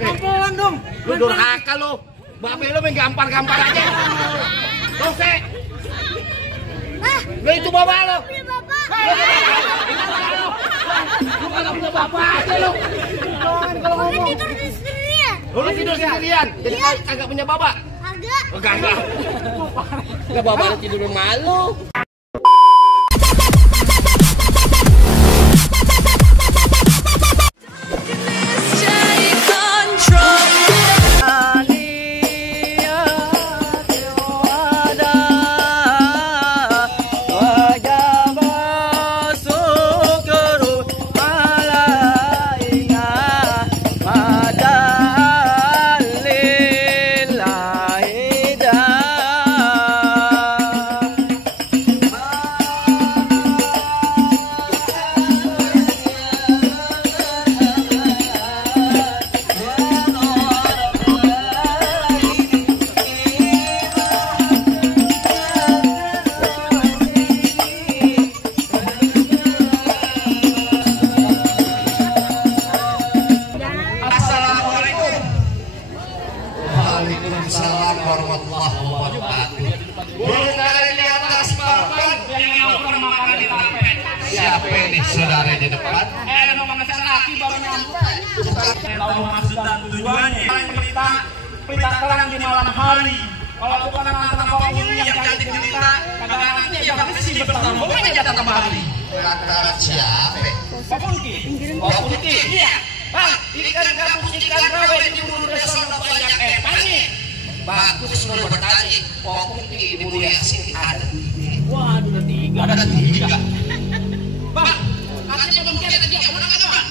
Ampun dong. Lu durhaka lu. Babe lu main gampar-gampar aja. Dose. Lu itu bapak lu. Punya bapak. Lu kagak punya bapak aja lu. Kalau Kan ngomong. tidur di sendirian. Lu tidur sendirian. Jadi kagak punya bapak. Agak. Kagak. Enggak bapak lu tidur malu. Waalaikumsalam warahmatullahi wabarakatuh. Bukan di atas papan yang makan di tapet. Siapa ini saudara di depan? Mau mengesan laki baru nyampe. Tahu maksud dan tujuannya. Berita terang di malam hari. Kalau bukan antara bapak yang cantik cerita, kagak nanti ya pasti sih bertemu. Pokoknya datang kembali. Lantaran siapa? Pak Punki. Pak Punki. Iya. Bang, ikan gabus ikan rawe di bulu desa banyak epanya. Bagus lu bertanya. Pokok di Ibu Yasin ada. Waduh, ada tiga. Ada tiga. Bang, Nanti Punki ada tiga. Kemana kata Bang?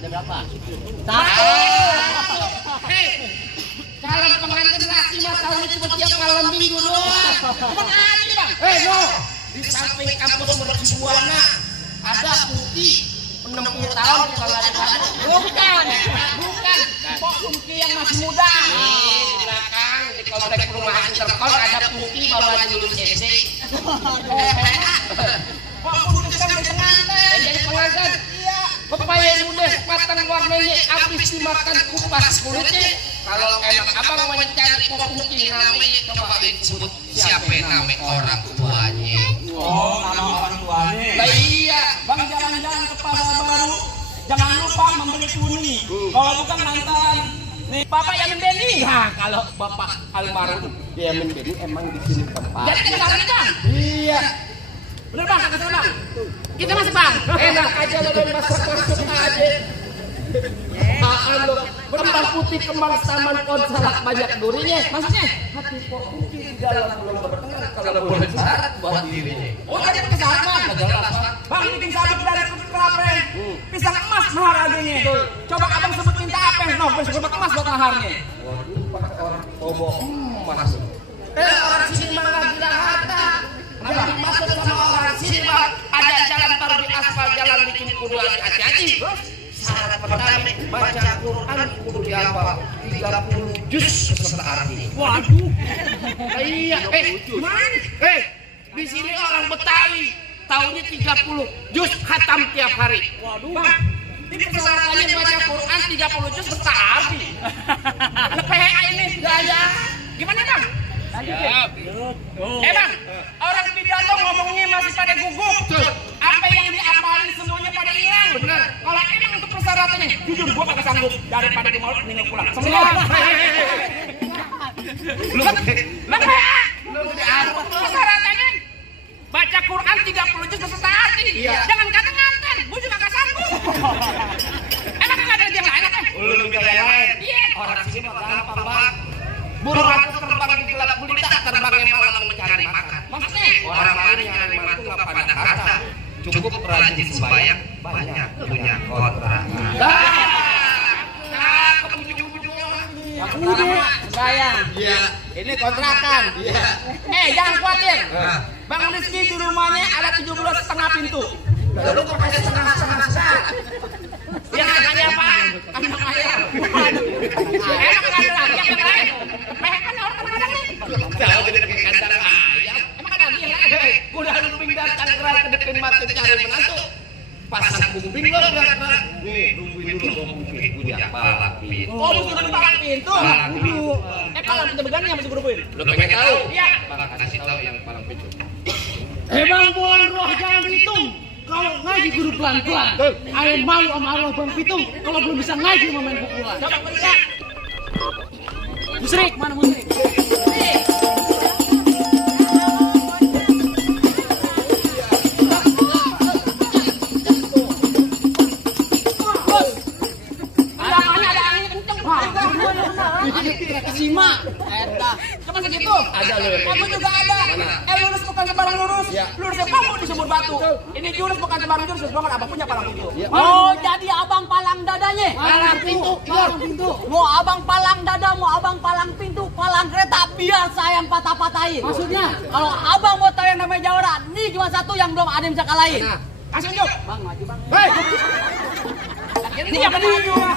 ada berapa? Satu. Hei, calon pengantin laki mah tahun cuma tiap malam minggu doang. Emang ada Bang? Eh, no. Di samping kampus Mercubuana ada Putih 60 tahun kalau ada kado. Bukan. Pok Punki yang masih muda. Di belakang di komplek perumahan Interkol ada Putih bawa lulus CC. Pok Punki kan jadi pengantin. Jadi pengantin. Iya. Pepaya muda matang warnanya habis dimakan kupas kulitnya. Kalau enak abang mencari Pok Putih namanya coba disebut siapa nama orang tuanya. Oh, nama orang tuanya. Lah iya. Bang, jalan-jalan ke pasar baru. Jangan lupa membeli kuni. Kalau bukan lantaran nih Bapak yang Beni. Nah, kalau Bapak almarhum dia menjadi emang di sini tempat. Jadi kita cari Bang. Iya. Bener Bang, kata Bang. Kita masih Bang. Enak aja lo dan masak-masak aja. Lo kembang putih kembang taman konsalak banyak durinya. Maksudnya hati Pok Punki di dalam belum bertengah kalau boleh syarat buat dirinya. Oh, tadi pakai sahabat. Bang, bikin sahabat dari kerapen. Pisang emas mahar harganya. Coba abang sebut minta apa? No, sebut emas buat maharnya. Waduh, pakai orang obo emas. Orang sini mah nggak bilang harta. Yang dimaksud sama orang sini mah ada jalan baru di aspal jalan bikin kudu hati-hati. Syarat pertama baca Quran kudu dihafal 30 juz beserta arti. Waduh. Iya, gimana? Di sini orang Betawi tahunnya 30 juz khatam tiap hari. Waduh. Bang, ini persyaratannya baca Quran 30 juz beserta arti. PHA ini gaya. Gimana Bang? Bang, orang pidato ngomongnya masih pada gugup. Apa yang diapalin semuanya pada hilang. Benar. Kalau emang itu persyaratannya, jujur gua kagak sanggup daripada di maut mending pulang. Semua. Lu persyaratannya baca Quran 30 juz beserta arti. Jangan kata nganten, gua juga kagak sanggup. Emang kagak ada yang lain apa? Lu yang lain. Iya. Orang sini mah gampang Bang. Burung hantu terbang di gelap gulita, terbangnya malam mencari makan. Maksudnya orang lain nyari mantu nggak pada kata. Cukup rajin sembahyang, banyak punya kontrakan. Udah, sayang. Iya. Ini kontrakan. Iya. Jangan khawatir. Bang Rizky di rumahnya ada 17,5 pintu. Lalu kok kasih setengah-setengah segala? Yang katanya apa? Anak ayam. Emang nggak ada lagi yang lain? Kan orang kadang-kadang nih. Tahu gede pakai kandang ayam. Emang ada lagi yang lain? Udah lumping dan tanggeral ke depan mati cari menantu. Pasang kuping lo. berat. Nih, nungguin dulu gua mungkin punya palang pintu. Oh, lu sudah palang pintu. Palang pintu. Palang pintu begini yang mesti berubuin. Lu pengen tahu? Iya. Kasih tahu yang palang pintu. Bang Puan roh jangan hitung. Kalau ngaji kudu pelan-pelan. Ayo malu sama Allah Bang Pitung. Kalau belum bisa ngaji mau main pukulan. Coba kerja. Musrik, mana musrik? Sima, eta. Cuman segitu. Ada lu. Kamu juga ada. Lurus bukan sembarang lurus. Lurusnya kamu di sumur batu. Ini jurus bukan sembarang jurus. Banget abang punya palang pintu. Oh, jadi abang palang dadanya. Palang pintu. Palang pintu. Mau abang palang dada, mau abang palang pintu, palang kereta, biar saya yang patah-patahin. Maksudnya? Kalau abang mau tahu yang namanya Jawara, ini cuma satu yang belum ada yang bisa kalahin. Kasih unjuk. Bang, maju bang. Hei. Ini yang maju.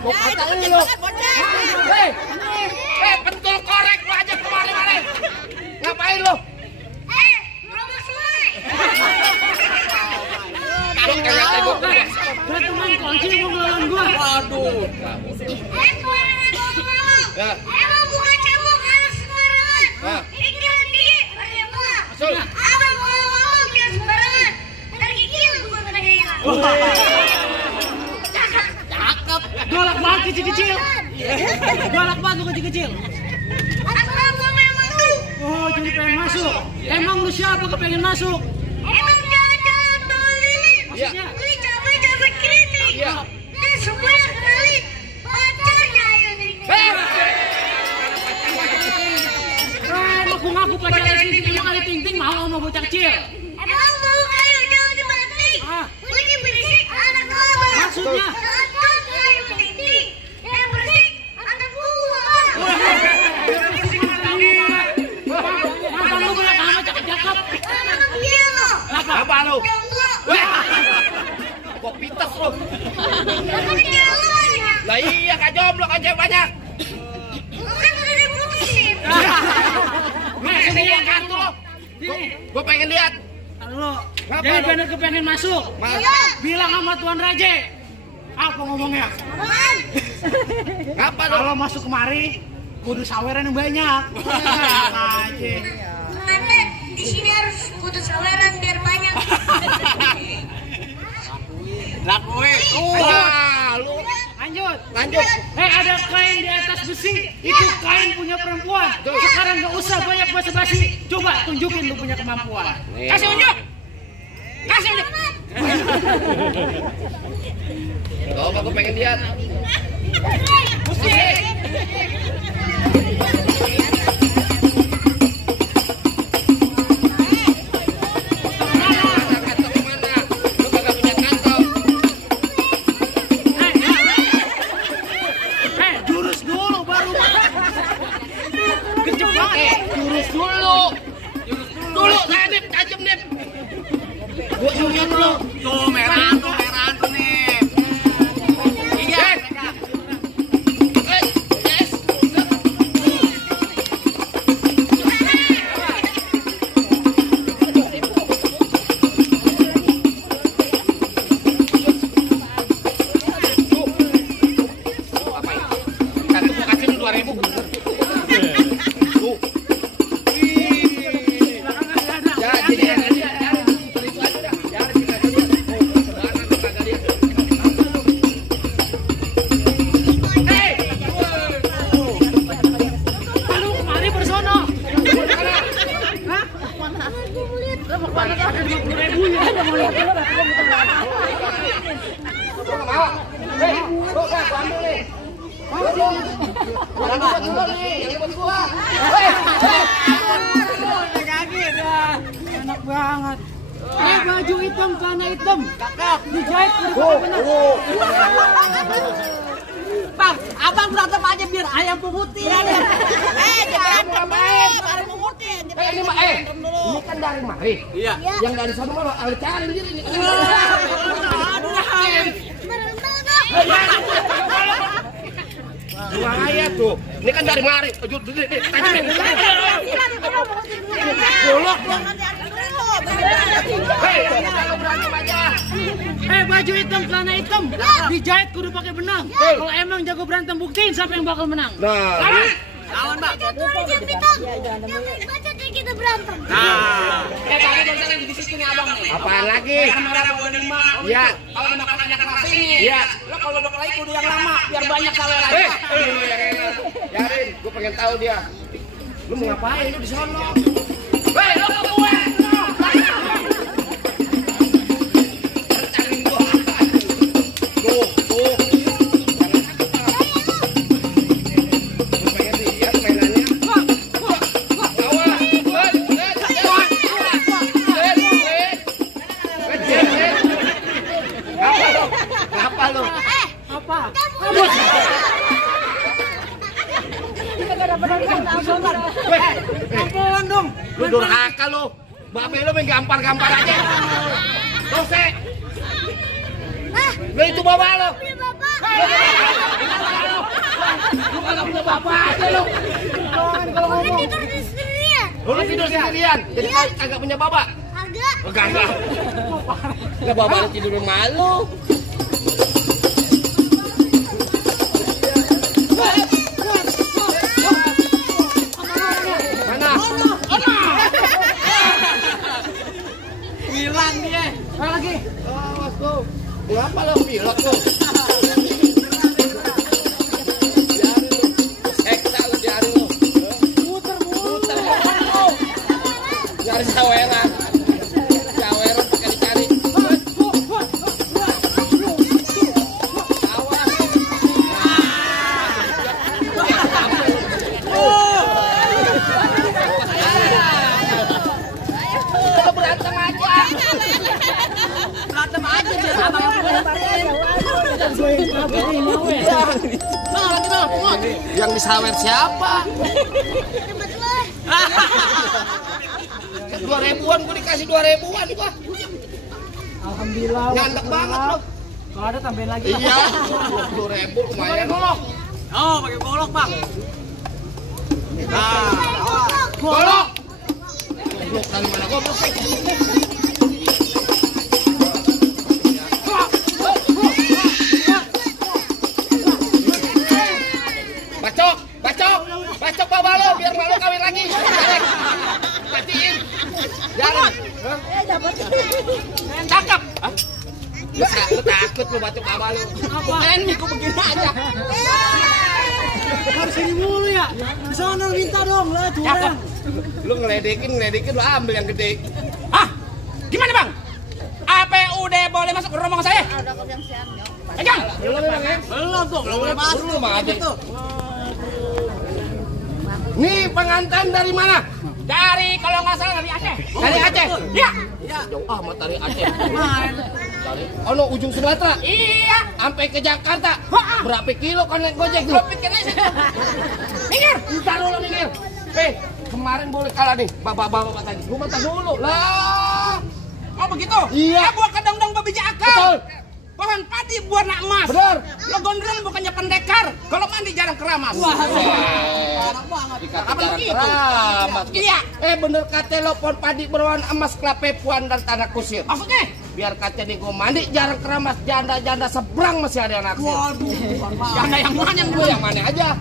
Mau kata lu. Hei. Pentul korek lu aja kemarin-kemarin. Ngapain lu? Gak teman kunci mau ngelawan gua. Waduh. Emang bukan cebok anak sembarangan. Pikiran dia, Masuk. abang ngomong jangan sembarangan. Dari kecil gua kena. Cakep. Galak banget kecil-kecil. Galak banget lu kecil-kecil. Abang gua memang tuh. Oh, jadi pengen masuk. Emang lu siapa kepengen masuk? Emang jalan-jalan beli. Maksudnya? Beli cabai-cabai keliling. Dan semuanya kenalin pacarnya ayo dari Ngaku-ngaku pacaran sendiri cuma kali ting-ting mau sama bocah kecil. Emang mau kayu jauh di mati. Lagi berisik anak kelabang. Maksudnya? Saat kayu tinggi. Yang berisik anak buah. Masa lu banyak amat cakep-cakep. Anak dia lo. Apa lu? Kok pitas lu? Anak dia lo aja. Lah iya Kak Jomblo aja banyak. Kan udah diputusin. Sini yang kartu lo. Gua pengen lihat. Lu, Ngapa jadi lu? bener kepengen masuk. Bilang sama Tuan Raja. Apa ngomongnya? Apaan? Ngapa lu? Kalau masuk kemari, kudu saweran yang banyak. Aja. Mana di sini harus kudu saweran biar banyak. Lakuin. Wah, lu Lanjut. lanjut. Ada kain di atas besi. Itu kain punya perempuan. Sekarang gak usah banyak basa-basi. Coba tunjukin lu punya kemampuan. Kasih unjuk. Kasih unjuk. Coba gua pengen lihat. Musik. Jurus dulu baru. Kejep banget. Jurus dulu. Dulu saya nip, tajam nip. Gua jurusnya dulu. Tuh merah tuh nih. Iya. Yes. Satu gua kasih lu 2.000. Tuh. Lalu kemari bersono. Hah? Ada 20.000 ya. Enak banget. Baju hitam, celana hitam. Dijahit bener. Bang, abang berantem aja biar ayam pungutin. Jangan ayam pungutin. Ini kan dari mari. Iya. Yang dari sana mah cari diri. Buang aja tuh. Ini kan dari mari. Tajam. Hei, kalau berantem aja. Baju hitam, celana hitam, dijahit kudu pakai benang. Kalau emang jago berantem buktiin siapa yang bakal menang. Nah, Lawan, Pak. Satu aja Pitung. Jangan baca kayak kita berantem. Tadi barusan yang di sini abang nih. apaan lagi? Kamera bawa 5. Iya. Kalau makan anak kelas ini. Iya. Lo kalau bakal lagi kudu yang lama biar banyak sawer aja. Yarin, gue pengen tahu dia. Lu mau ngapain lu di sono? Hei, lo ke gue. Ampun dong. Lu durhaka lu. Babe lu main gampar-gampar aja. Dose. Lu itu bapak lu. Punya bapak. Lu kagak punya bapak aja lu. Kalau tidur di sendirian. Lu tidur sendirian. Jadi kagak punya bapak. Agak. Kagak. Lah bapak lu tidur malu. Hilang dia. Lagi. Awas lu. Kenapa lu pilek lu? Eksa lu jari lu. Muter. Nyari saweran. Saweran pakai dicari. Awas. Lu berantem aja. Berantem aja biar abang yang lemparin. Yang disawer siapa? Tempat lo. 2.000-an gua dikasih 2.000-an gua. Alhamdulillah. Ngandek banget lu. Kalau ada tambahin lagi. Iya. 20.000 lumayan. Oh, pakai golok, Bang. Golok. Goblok dari mana goblok? Bacok bawa lo biar malu kawin lagi. Matiin. Jangan. Cakep. Lu takut lu bacok bawa lo. Ini kok begini aja. Harus ini mulu ya. Di sana minta dong lah curang. Lu ngeledekin lu ambil yang gede. Hah? Gimana bang? APUD boleh masuk ke rombongan saya? Pegang. Belum ya? Belum tuh, belum boleh masuk. Belum aja. Nih pengantin dari mana? Dari kalau nggak salah dari Aceh. Dari Aceh. Iya. Jauh amat dari Aceh. Dari ujung Sumatera. Iya. Sampai ke Jakarta. Berapa kilo kan naik gojek Lo tuh? pikir aja. Minggir. Ntar dulu minggir. Kemarin boleh kalah nih. Bapak-bapak tadi. Lu mantan dulu lah. Oh begitu? Iya. Buah kedong-dong babi jakal. Betul. Pohon padi buahna emas. Benar. Lo gondrong bukannya pendekar. Kalau mandi jarang keramas. Parah banget. Dikata Apa jarang begitu? keramat. Iya. Bener kata lo pohon padi berwarna emas, kelapa puan dan tanah kusir. Maksudnya? Biar kata nih gue mandi jarang keramas, janda-janda seberang masih ada yang naksir. Waduh, Janda yang mana yang Lu yang mana aja?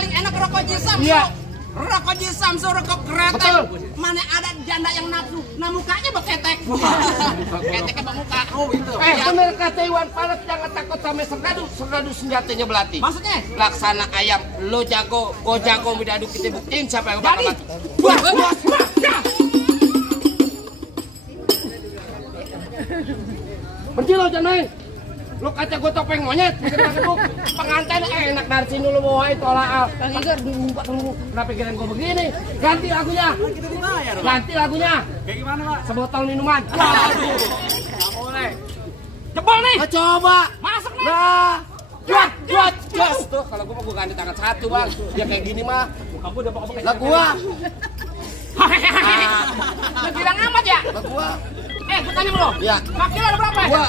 paling enak rokok jisam. Iya. Rokok jisam, rokok kretek. Betul. Mana ada janda yang nafsu. Nah mukanya beketek. Keteknya bermuka. Oh itu. Bener kata Iwan Fals, jangan takut sama sergadu senjatanya belati. Maksudnya? Laksana ayam, lo jago, gue jago, bidadu kita buktiin siapa yang bakal Jadi? mati. Wah, wah, wah. Berhenti lo jangan. Lu kaca gue topeng monyet, pengantin enak dari sini lu mau itu lah. Diumpat lu, kenapa kirain gue begini? Ganti lagunya. Kita dibayar, Bang. Ganti lagunya. Kayak gimana, Pak? Sebotol minuman. Aduh. Nggak boleh. Jebol nih. Coba. Masuk nih. Nah, cuat. Tuh kalau gue ganti tangan satu bang. Ya kayak gini mah. Kamu udah pakai Lah gua. Lu bilang amat ya? Lah gua. Gue tanya lo. Ya. Kaki lo ada berapa? Gua.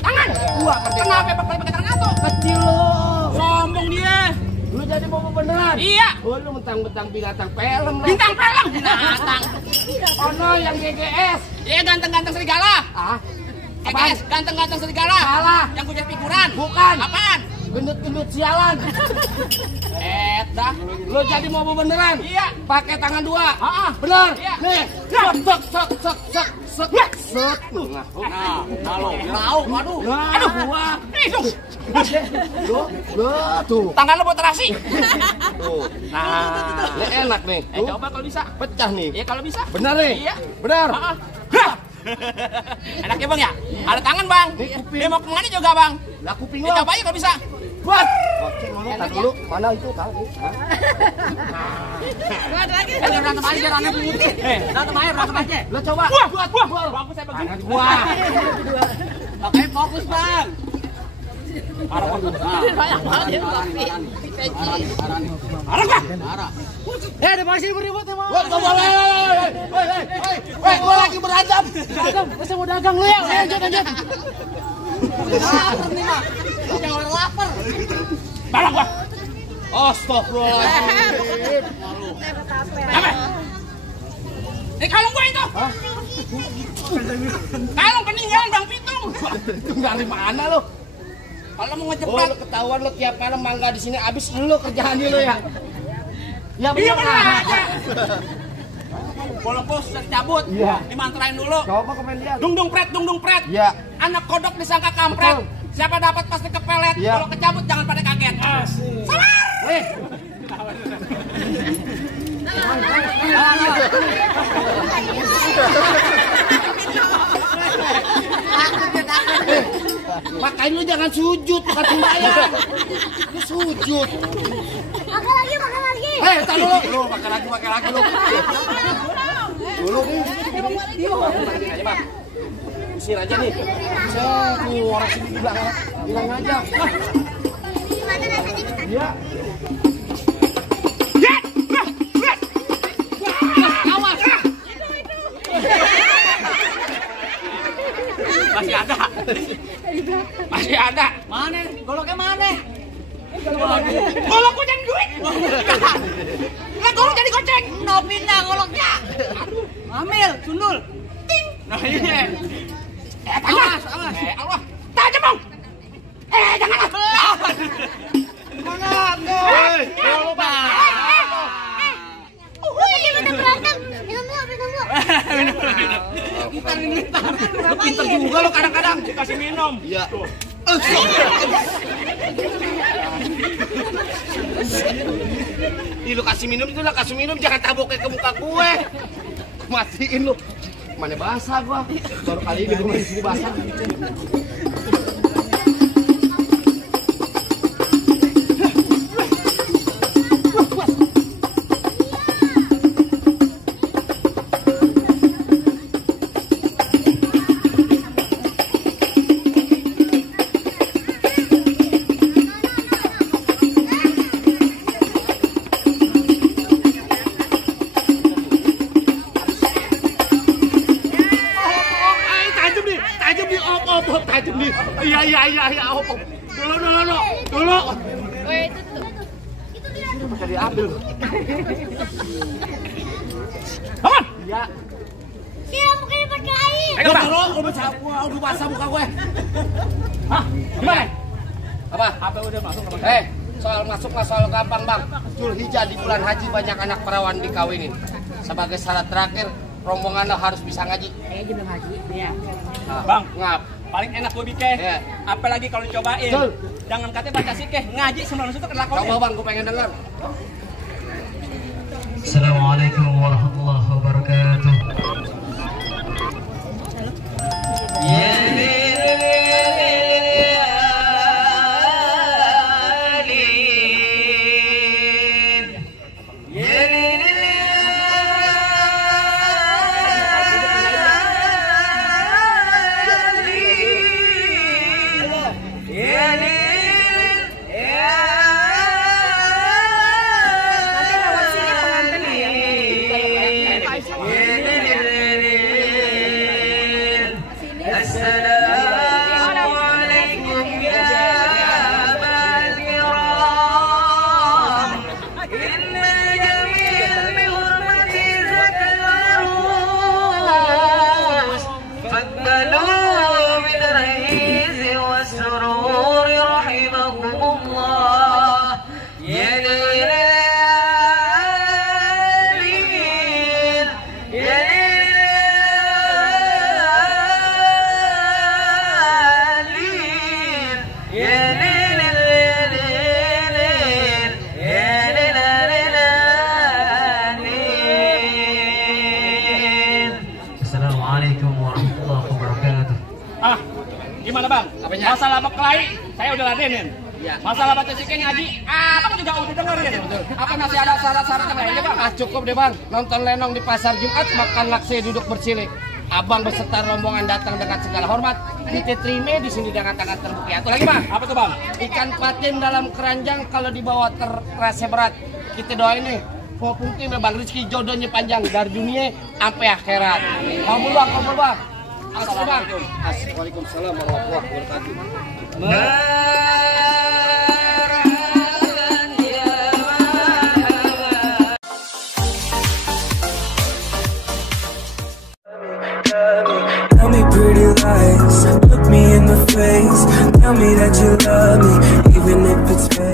Tangan. Gua. Kenapa pakai tangan satu? Kecil lo. Sombong dia. Lu jadi mau beneran? Iya. Oh, lu mentang-mentang binatang film lo. Bintang film. Binatang. Oh no, yang GGS. Iya ganteng-ganteng serigala. Ah, Guys, ganteng-ganteng serigala. salah. Yang punya figuran. Bukan. Apaan? Gendut-gendut sialan. Dah. Lo jadi mau beneran? Iya. Pakai tangan dua. Benar. Iya. Nih. Set. Nah, halo, tahu, aduh. Aduh, gua. Tuh. Tangan lo buat terasi. Tuh. Nah, ini enak nih. Coba kalau bisa. Pecah nih. Iya kalau bisa. Benar nih? Iya. Benar. Enak ya bang ya? Ada tangan bang. Dia mau kemana juga bang? Lah kuping Ya, lo. coba aja kalau bisa. Buat. Oke, mana dulu? Mana itu tahu? Berantem aja biar aneh putih. Berantem aja. Lo coba. Buat. Bagus saya begini. Wah. Oke, fokus bang. Banyak banget. Ada masih beribut ya, Bang. Woi, gua lagi berantem. Dagang, saya mau dagang lu ya. Lanjut. Lapar nih mah. Jangan lapar. Barang gua. Astagfirullahaladzim. Apa? Kalung gua itu. Kalung peninggalan Bang Pitung. Dari mana lo? Kalau mau Oh, ngejebak. lo ketahuan lo tiap malam mangga di sini abis lo kerjaan lo ya. Ya Iya benar. benar aja. Bolong bos sudah cabut. Iya. Dimantrain dulu. Coba komen lihat. Dung pret. Iya. Anak kodok disangka kampret. Betul. Siapa dapat pasti kepelet. Iya. Kalau kecabut jangan pada kaget. Eh, makanya lu jangan sujud, bukan sembahyang. Lu sujud. Makan lagi. Tar dulu. Lu pakai lagi lu. Dulu nih. Aja bang. Usir aja nih. Tuh, orang sini bilang aja. Gimana rasanya kita? Iya. Masih ada. Mana? Goloknya mana? Golok gua jadi duit. Lah golok jadi goceng. No pindah goloknya. Ambil, sundul. Nah ini. Awas. Allah. Tajam bang. Janganlah. Lu Kita berantem. Minum dulu. Lu pinter juga lu kadang-kadang. Dikasih minum. Iya. Ih, lu kasih minum jangan taboknya ke muka gue. Matiin lu. Mana basah gua. Baru kali ini gua di sini basah. Tajam nih. Iya. Dulu. Itu bisa diambil. Aman. Iya. Siram mukanya pakai air. Pegang bang. Udah basah muka gue. Hah? Gimana? Apa? Apa udah masuk ke bang? Soal masuk mah soal gampang, Bang. Dzulhijjah di bulan haji banyak anak perawan dikawinin. Sebagai syarat terakhir, rombongan harus bisa ngaji. Belum haji. Iya. Bang, Ngap. paling enak gue bikin. Iya. Apalagi kalau dicobain. Betul. Jangan katanya baca sikeh, ngaji sebelum itu kelakuannya. Coba Bang, gue pengen denger. Assalamualaikum warahmatullahi wabarakatuh. Masalah berkelahi, saya udah ladenin. Iya. Masalah baca sikeng ngaji, abang juga udah dengerin. Apa masih ada syarat-syarat yang lainnya bang? Cukup deh bang, nonton lenong di pasar Jumat, makan lakse duduk bersilik. Abang beserta rombongan datang dengan segala hormat. Kita terima di sini dengan tangan terbuka. Atau lagi bang? Apa tuh bang? Ikan patin dalam keranjang kalau dibawa terasa berat. Kita doain nih. Maupun tim bang, rezeki jodohnya panjang dari dunia sampai akhirat. Kabul bang, kabul bang. Assalamualaikum. Waalaikumsalam warahmatullahi wabarakatuh. Tell me pretty lies, look me in the face. Tell me that you love me, even if it's fake.